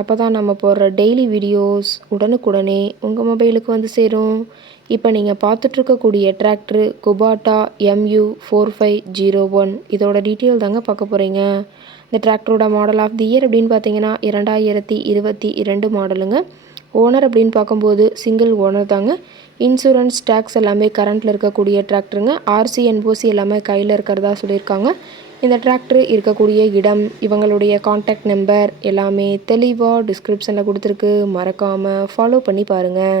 அப்போ தான் நம்ம போடுற டெய்லி வீடியோஸ் உடனுக்குடனே உங்கள் மொபைலுக்கு வந்து சேரும். இப்போ நீங்கள் பார்த்துட்ருக்கக்கூடிய tractor Kubota MU four five zero one இதோட டீட்டெயில் தாங்க பார்க்க போகிறீங்க இந்த டிராக்டரோட மாடல் ஆஃப் தி இயர் அப்படின்னு பார்த்தீங்கன்னா இரண்டாயிரத்தி இருபத்தி இரண்டு மாடலுங்க ஓனர் அப்படின்னு பார்க்கும்போது சிங்கிள் ஓனர் தாங்க. இன்சூரன்ஸ் டேக்ஸ் எல்லாமே கரண்ட்டில் இருக்கக்கூடிய டிராக்டருங்க ஆர்சி என்போசி எல்லாமே கையில் இருக்கிறதா சொல்லியிருக்காங்க. இந்த டிராக்டர் இருக்கக்கூடிய இடம் இவங்களுடைய காண்டாக்ட் நம்பர் எல்லாமே தெளிவாக டிஸ்கிரிப்ஷனில் கொடுத்துருக்கு. மறக்காமல் ஃபாலோ பண்ணி பாருங்கள்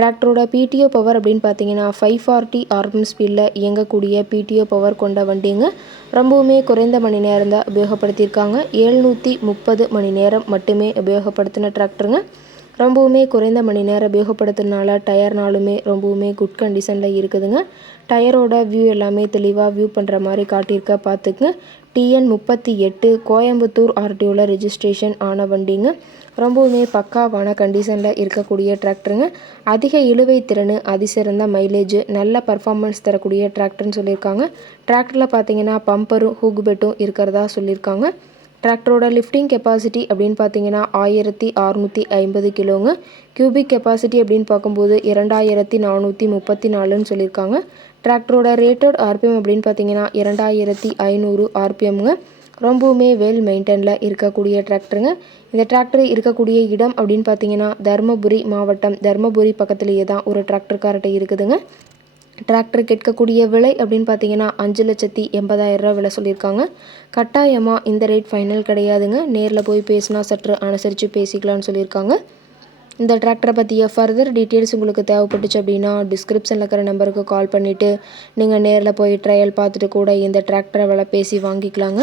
டிராக்டரோட பிடிஓ பவர் அப்படின்னு பார்த்தீங்கன்னா ஃபைவ் ஃபார்ட்டி ஆர்எம் ஸ்பீடில் இயங்கக்கூடிய பிடிஓ பவர் கொண்ட வண்டிங்க. ரொம்பவுமே குறைந்த மணி நேரம் தான் உபயோகப்படுத்தியிருக்காங்க. எழுநூற்றி முப்பது மணி நேரம் மட்டுமே உபயோகப்படுத்தின டிராக்டருங்க ரொம்பவுமே குறைந்த மணி நேரம் உபயோகப்படுத்துறதுனால டயர்னாலுமே ரொம்பவுமே குட் கண்டிஷனில் இருக்குதுங்க. டயரோட வியூ எல்லாமே தெளிவாக வியூ பண்ணுற மாதிரி காட்டியிருக்க பார்த்துக்குங்க. டிஎன் முப்பத்தி எட்டு கோயம்புத்தூர் ஆர்டிஓவில் ரெஜிஸ்ட்ரேஷன் ஆன வண்டிங்க. ரொம்பவுமே பக்காவான கண்டிஷனில் இருக்கக்கூடிய டிராக்டருங்க அதிக இழுவை திறன் அதிசிறந்த மைலேஜ் நல்ல பர்ஃபார்மன்ஸ் தரக்கூடிய டிராக்டர்னு சொல்லியிருக்காங்க. டிராக்டரில் பார்த்தீங்கன்னா பம்பரும் ஹூக் பெட்டும் இருக்கிறதா சொல்லியிருக்காங்க. டிராக்டரோட லிஃப்டிங் கெப்பாசிட்டி அப்படின்னு பார்த்தீங்கன்னா ஆயிரத்தி அறுநூற்றி ஐம்பது கிலோங்க. கியூபிக் கெப்பாசிட்டி அப்படின்னு பார்க்கும்போது இரண்டாயிரத்தி நானூற்றி முப்பத்தி நாலுன்னு சொல்லியிருக்காங்க. டிராக்டரோட ரேட்டட் ஆர்பிஎம் அப்படின்னு பார்த்தீங்கன்னா இரண்டாயிரத்தி ஐநூறு ஆர்பிஎம்ங்க ரொம்பவுமே வெல் மெயின்டெனில் இருக்கக்கூடிய டிராக்டருங்க இந்த டிராக்டர் இருக்கக்கூடிய இடம் அப்படின்னு பார்த்தீங்கன்னா தருமபுரி மாவட்டம். தருமபுரி பக்கத்துலேயே தான் ஒரு டிராக்டர் கார்ட்டை இருக்குதுங்க. டிராக்டர் கேட்கக்கூடிய விலை அப்படின்னு பார்த்தீங்கன்னா அஞ்சு லட்சத்தி எண்பதாயிரம் ரூபா விலை சொல்லியிருக்காங்க. கட்டாயமாக இந்த ரேட் ஃபைனல் கிடையாதுங்க. நேரில் போய் பேசினா சற்று அனுசரித்து பேசிக்கலாம்னு சொல்லியிருக்காங்க. இந்த டிராக்டரை பற்றிய ஃபர்தர் டீட்டெயில்ஸ் உங்களுக்கு தேவைப்பட்டுச்சு அப்படின்னா டிஸ்கிரிப்ஷனில் இருக்கிற நம்பருக்கு கால் பண்ணிவிட்டு நீங்கள் நேரில் போய் ட்ரையல் பார்த்துட்டு கூட இந்த டிராக்டரை விலை பேசி வாங்கிக்கலாங்க.